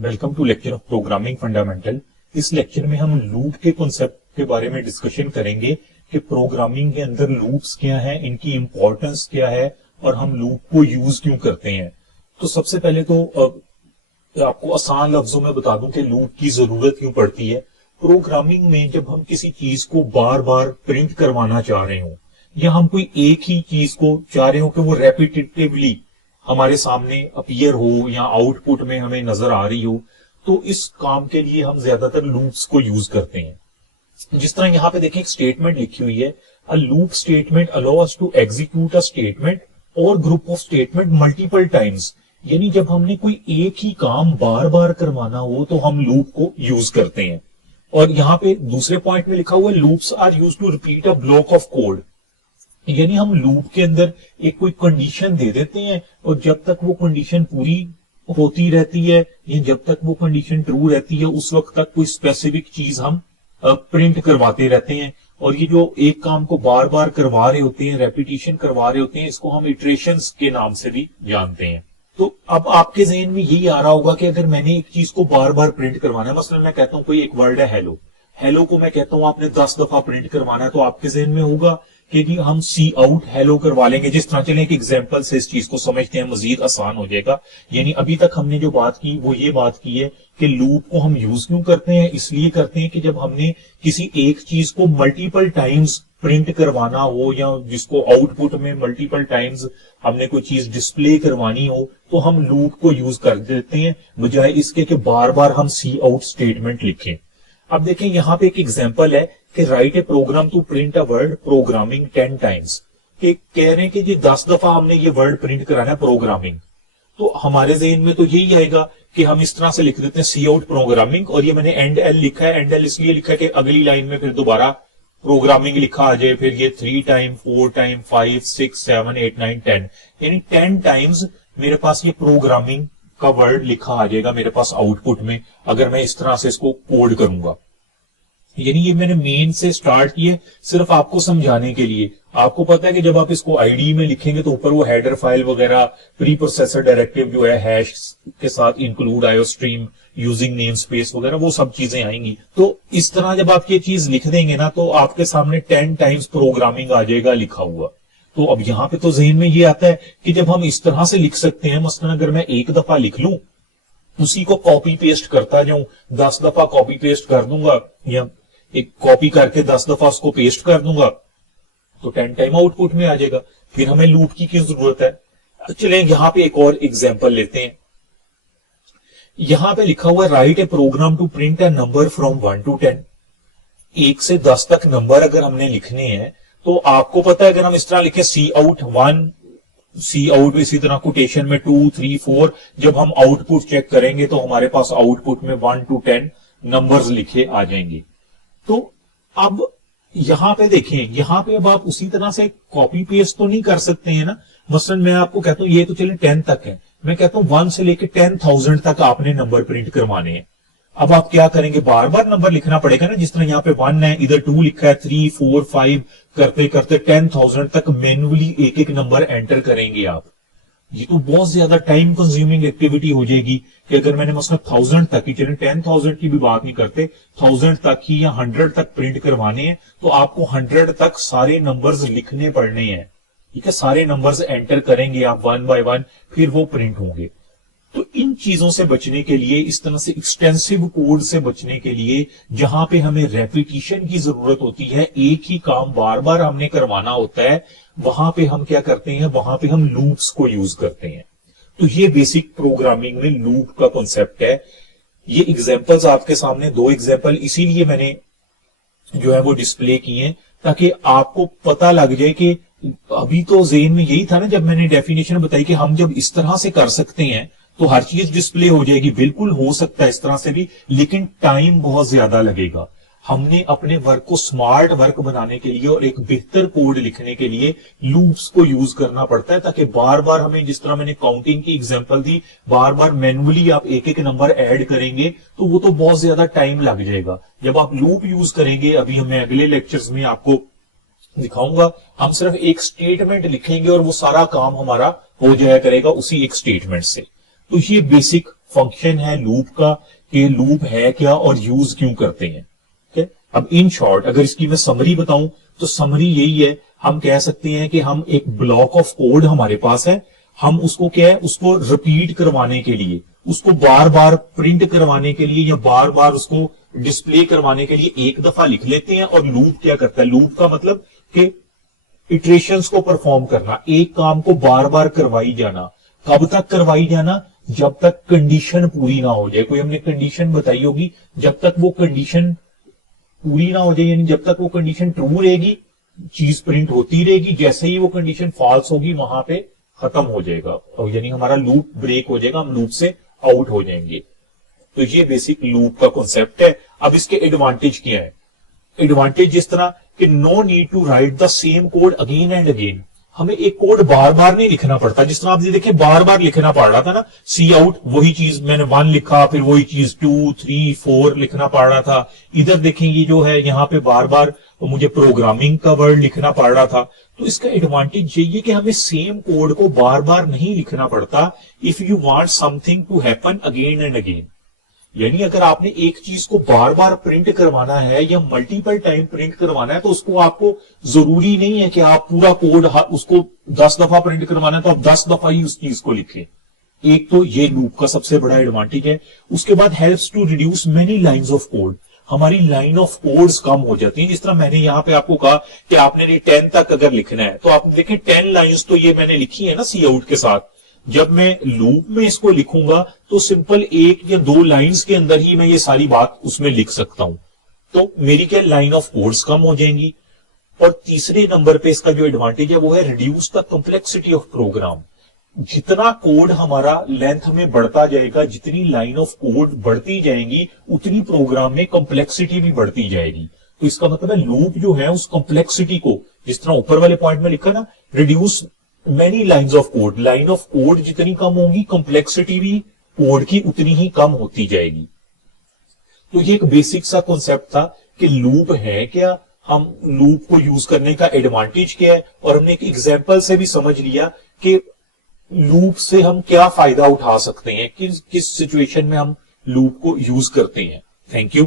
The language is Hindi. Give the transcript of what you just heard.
Welcome to lecture of programming fundamental. इस लेक्चर में हम लूप के कॉन्सेप्ट के बारे में डिस्कशन करेंगे कि प्रोग्रामिंग के अंदर लूप्स क्या है, इनकी इंपॉर्टेंस क्या है और हम लूप को यूज क्यों करते हैं। तो सबसे पहले तो आपको आसान लफ्जों में बता दूं कि लूप की जरूरत क्यों पड़ती है। प्रोग्रामिंग में जब हम किसी चीज को बार बार प्रिंट करवाना चाह रहे हो या हम कोई एक ही चीज को चाह रहे हो कि वो रेपिटेटिवली हमारे सामने अपीयर हो या आउटपुट में हमें नजर आ रही हो, तो इस काम के लिए हम ज्यादातर लूप्स को यूज करते हैं। जिस तरह यहाँ पे देखें एक स्टेटमेंट लिखी हुई है, a loop statement allow us to execute a statement or group of statement multiple times. यानी जब हमने कोई एक ही काम बार बार करवाना हो तो हम लूप को यूज करते हैं। और यहाँ पे दूसरे पॉइंट में लिखा हुआ है loops are use to repeat a block of code. यानी हम लूप के अंदर एक कोई कंडीशन दे देते हैं और जब तक वो कंडीशन पूरी होती रहती है या जब तक वो कंडीशन ट्रू रहती है उस वक्त तक कोई स्पेसिफिक चीज हम प्रिंट करवाते रहते हैं। और ये जो एक काम को बार बार करवा रहे होते हैं, रेपिटेशन करवा रहे होते हैं, इसको हम इटरेशंस के नाम से भी जानते हैं। तो अब आपके जहन में यही आ रहा होगा कि अगर मैंने एक चीज को बार बार प्रिंट करवाना है, मसलन मैं कहता हूं कोई एक वर्ड है हेलो, हेलो को मैं कहता हूं आपने 10 दफा प्रिंट करवाना है, तो आपके जहन में होगा कि हम सी आउट हेलो करवा लेंगे। जिस तरह चले एक एग्जांपल से इस चीज को समझते हैं, मजीद आसान हो जाएगा। यानी अभी तक हमने जो बात की वो ये बात की है कि लूप को हम यूज क्यों करते हैं। इसलिए करते हैं कि जब हमने किसी एक चीज को मल्टीपल टाइम्स प्रिंट करवाना हो या जिसको आउटपुट में मल्टीपल टाइम्स हमने कोई चीज डिस्प्ले करवानी हो तो हम लूप को यूज कर देते हैं, बजाय इसके कि बार बार हम सी आउट स्टेटमेंट लिखें। अब देखें यहाँ पे एक एग्जांपल है कि write a program to print a word programming 10 times. कि कह रहे हैं कि जी 10 दफा हमने ये वर्ड प्रिंट कराना है प्रोग्रामिंग। तो हमारे जहन में तो यही आएगा कि हम इस तरह से लिख देते हैं सी आउट प्रोग्रामिंग, और ये मैंने एंड एल लिखा है। एंड एल इसलिए लिखा है कि अगली लाइन में फिर दोबारा प्रोग्रामिंग लिखा आ जाए, फिर ये 3 टाइम 4 टाइम 5 6 7 8 9 10, यानी 10 टाइम्स मेरे पास ये प्रोग्रामिंग का वर्ड लिखा आ जाएगा मेरे पास आउटपुट में, अगर मैं इस तरह से इसको कोड करूंगा। यानी ये मैंने मेन से स्टार्ट किए सिर्फ आपको समझाने के लिए। आपको पता है कि जब आप इसको आईडी में लिखेंगे तो ऊपर वो हेडर फाइल वगैरह, प्री प्रोसेसर डायरेक्टिव जो है हैश के साथ इंक्लूड आयो स्ट्रीम यूजिंग नेम स्पेस वगैरह, वो सब चीजें आएंगी। तो इस तरह जब आप ये चीज लिख देंगे ना तो आपके सामने 10 टाइम्स प्रोग्रामिंग आ जाएगा लिखा हुआ। तो अब यहाँ पे तो जहन में ये आता है कि जब हम इस तरह से लिख सकते हैं, मसलन अगर मैं एक दफा लिख लूं उसी को कॉपी पेस्ट करता जाऊं, 10 दफा कॉपी पेस्ट कर दूंगा या एक कॉपी करके 10 दफा उसको पेस्ट कर दूंगा तो 10 टाइम आउटपुट में आ जाएगा। फिर हमें लूप की क्यों जरूरत है। चलें यहां पे एक और एग्जांपल लेते हैं। यहां पे लिखा हुआ है write a program to print a number from 1 to 10। 1 से 10 तक नंबर अगर हमने लिखने हैं तो आपको पता है अगर हम इस तरह लिखे सी आउट 1, सी आउट इसी तरह कोटेशन में 2 3 4, जब हम आउटपुट चेक करेंगे तो हमारे पास आउटपुट में 1 to 10 नंबर्स लिखे आ जाएंगे। तो अब यहां पे देखें, यहां पे अब आप उसी तरह से कॉपी पेस्ट तो नहीं कर सकते हैं ना। मसलन मैं आपको कहता हूं ये तो चले 10 तक है, मैं कहता हूं 1 से लेकर 10,000 तक आपने नंबर प्रिंट करवाने हैं। अब आप क्या करेंगे, बार बार नंबर लिखना पड़ेगा ना। जिस तरह यहाँ पे 1 है, इधर 2 लिखा है, 3 4 5 करते करते 10,000 तक मैन्युअली एक एक नंबर एंटर करेंगे आप। ये तो बहुत ज्यादा टाइम कंज्यूमिंग एक्टिविटी हो जाएगी कि अगर मैंने मतलब 1000 तक ही, चले 10,000 की भी बात नहीं करते, 1000 तक ही या 100 तक प्रिंट करवाने हैं तो आपको 100 तक सारे नंबर्स लिखने पड़ने हैं। ठीक है, सारे नंबर्स एंटर करेंगे आप 1 by 1, फिर वो प्रिंट होंगे। तो इन चीजों से बचने के लिए, इस तरह से एक्सटेंसिव कोड से बचने के लिए जहां पे हमें रेपिटेशन की जरूरत होती है, एक ही काम बार बार हमने करवाना होता है, वहां पे हम क्या करते हैं, वहां पे हम लूप्स को यूज करते हैं। तो ये बेसिक प्रोग्रामिंग में लूप का कॉन्सेप्ट है। ये एग्जांपल्स आपके सामने 2 एग्जांपल इसीलिए मैंने जो है वो डिस्प्ले किए हैं ताकि आपको पता लग जाए कि अभी तो ज़हन में यही था ना जब मैंने डेफिनेशन बताई कि हम जब इस तरह से कर सकते हैं तो हर चीज डिस्प्ले हो जाएगी। बिल्कुल हो सकता है इस तरह से भी, लेकिन टाइम बहुत ज्यादा लगेगा। हमने अपने वर्क को स्मार्ट वर्क बनाने के लिए और एक बेहतर कोड लिखने के लिए लूप्स को यूज करना पड़ता है ताकि बार बार हमें, जिस तरह मैंने काउंटिंग की एग्जांपल दी, बार बार मैन्युअली आप एक एक नंबर ऐड करेंगे तो वो तो बहुत ज्यादा टाइम लग जाएगा। जब आप लूप यूज करेंगे, अभी हमें अगले लेक्चर्स में आपको दिखाऊंगा, हम सिर्फ एक स्टेटमेंट लिखेंगे और वो सारा काम हमारा हो जाया करेगा उसी एक स्टेटमेंट से। तो ये बेसिक फंक्शन है लूप का कि लूप है क्या और यूज क्यों करते हैं। ठीक है, अब इन शॉर्ट अगर इसकी मैं समरी बताऊं तो समरी यही है, हम कह सकते हैं कि हम एक ब्लॉक ऑफ कोड हमारे पास है, हम उसको क्या है, उसको रिपीट करवाने के लिए, उसको बार बार प्रिंट करवाने के लिए या बार बार उसको डिस्प्ले करवाने के लिए एक दफा लिख लेते हैं। और लूप क्या करता है, लूप का मतलब कि इटरेशंस को परफॉर्म करना, एक काम को बार बार करवाई जाना। कब तक करवाई जाना, जब तक कंडीशन पूरी ना हो जाए। कोई हमने कंडीशन बताई होगी, जब तक वो कंडीशन पूरी ना हो जाए, यानी जब तक वो कंडीशन ट्रू रहेगी चीज प्रिंट होती रहेगी, जैसे ही वो कंडीशन फॉल्स होगी वहां पे खत्म हो जाएगा, और यानी हमारा लूप ब्रेक हो जाएगा, हम लूप से आउट हो जाएंगे। तो ये बेसिक लूप का कॉन्सेप्ट है। अब इसके एडवांटेज क्या है, एडवांटेज इस तरह कि no need to write the same code again and again, हमें एक कोड बार बार नहीं लिखना पड़ता। जिस तरह आप देखिए बार बार लिखना पड़ रहा था ना, सी आउट वही चीज मैंने 1 लिखा, फिर वही चीज 2 3 4 लिखना पड़ रहा था। इधर देखेंगे जो है यहाँ पे बार बार मुझे प्रोग्रामिंग का वर्ड लिखना पड़ रहा था। तो इसका एडवांटेज यही है कि हमें सेम कोड को बार बार नहीं लिखना पड़ता if you want something to happen again and again. यानी अगर आपने एक चीज को बार बार प्रिंट करवाना है या मल्टीपल टाइम प्रिंट करवाना है, तो उसको आपको जरूरी नहीं है कि आप पूरा कोड उसको 10 दफा प्रिंट करवाना है तो आप 10 दफा ही उस चीज को लिखें। एक तो ये लूप का सबसे बड़ा एडवांटेज है। उसके बाद helps to reduce many lines of code, हमारी लाइन ऑफ कोड्स कम हो जाती है। जिस तरह मैंने यहाँ पे आपको कहा कि आपने 10 तक अगर लिखना है, तो आप देखें 10 लाइंस तो ये मैंने लिखी है ना सी आउट के साथ। जब मैं लूप में इसको लिखूंगा तो सिंपल 1 या 2 लाइंस के अंदर ही मैं ये सारी बात उसमें लिख सकता हूं, तो मेरी क्या लाइन ऑफ कोड्स कम हो जाएंगी। और तीसरे नंबर पे इसका जो एडवांटेज है वो है reduce the complexity of program. जितना कोड हमारा लेंथ में बढ़ता जाएगा, जितनी लाइन ऑफ कोड बढ़ती जाएंगी, उतनी प्रोग्राम में कॉम्प्लेक्सिटी भी बढ़ती जाएगी। तो इसका मतलब है लूप जो है उस कॉम्प्लेक्सिटी को, जिस तरह ऊपर वाले पॉइंट में लिखा ना, reduce many lines of code, line of code जितनी कम होगी कॉम्प्लेक्सिटी भी कोड की उतनी ही कम होती जाएगी। तो ये एक बेसिक सा कॉन्सेप्ट था कि लूप है क्या, हम लूप को यूज करने का एडवांटेज क्या है, और हमने एक एग्जांपल से भी समझ लिया कि लूप से हम क्या फायदा उठा सकते हैं, किस किस सिचुएशन में हम लूप को यूज करते हैं। Thank you.